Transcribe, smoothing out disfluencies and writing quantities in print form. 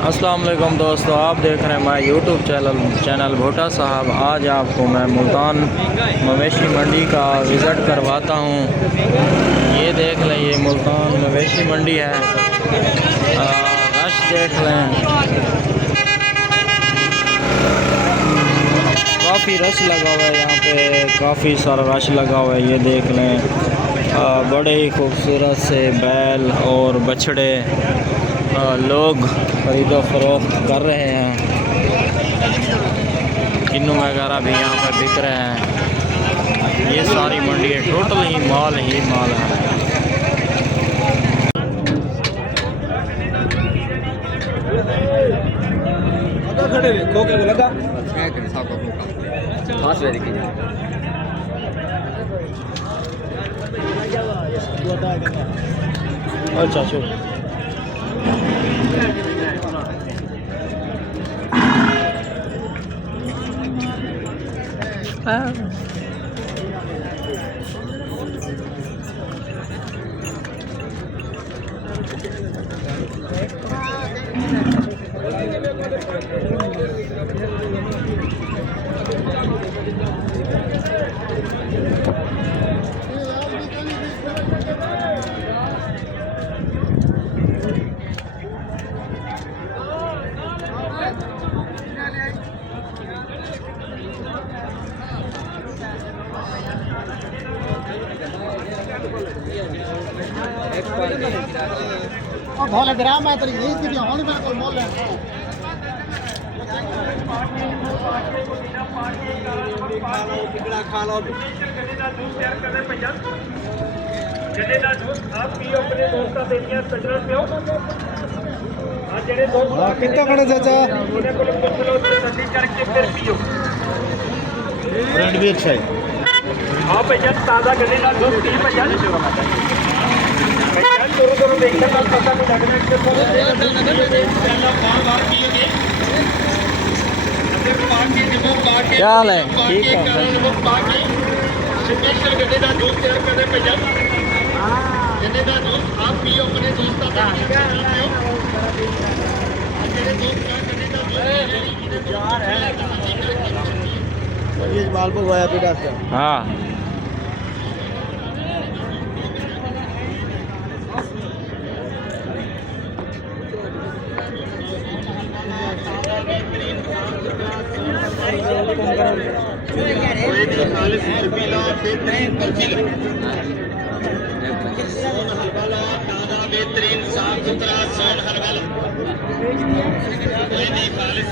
अस्सलाम वालेकुम दोस्तों, आप देख रहे हैं हमारे यूट्यूब चैनल भोटा साहब। आज आपको मैं मुल्तान मवेशी मंडी का विज़िट करवाता हूँ। ये देख लें, ये मुल्तान मवेशी मंडी है। रश देख लें, काफ़ी रश लगा हुआ है यहाँ पे, काफ़ी सारा रश लगा हुआ है। ये देख लें, बड़े ही खूबसूरत से बैल और बछड़े लोग खरीदो फरोख्त कर रहे हैं। किन्नू वगैरह भी यहाँ पर बिक रहे हैं। ये सारी मंडी है, टोटल ही माल है। अच्छा भोले ग्राम है तेरी यही चीज होने में कोई मोल है खा लो जने दा जूस आप पियो अपने दोस्तां देनियां सजरा पियो आ जेड़े दोस्त कितना खड़े चाचा उन्हें को पुछ लो सब्जी चढ़ के फिर पियो ब्रांड भी अच्छा है। हां भैया ताजा गन्ने का जूस पी भैया दूर देखने का पता नहीं लग रहा क्या हाल है? ठीक है। आप पियो अपने दोस्तों मालपुर बेटा से। हाँ, बेहतरीन साफ सुथरा सोन हरवाला कोई नहीं खालिश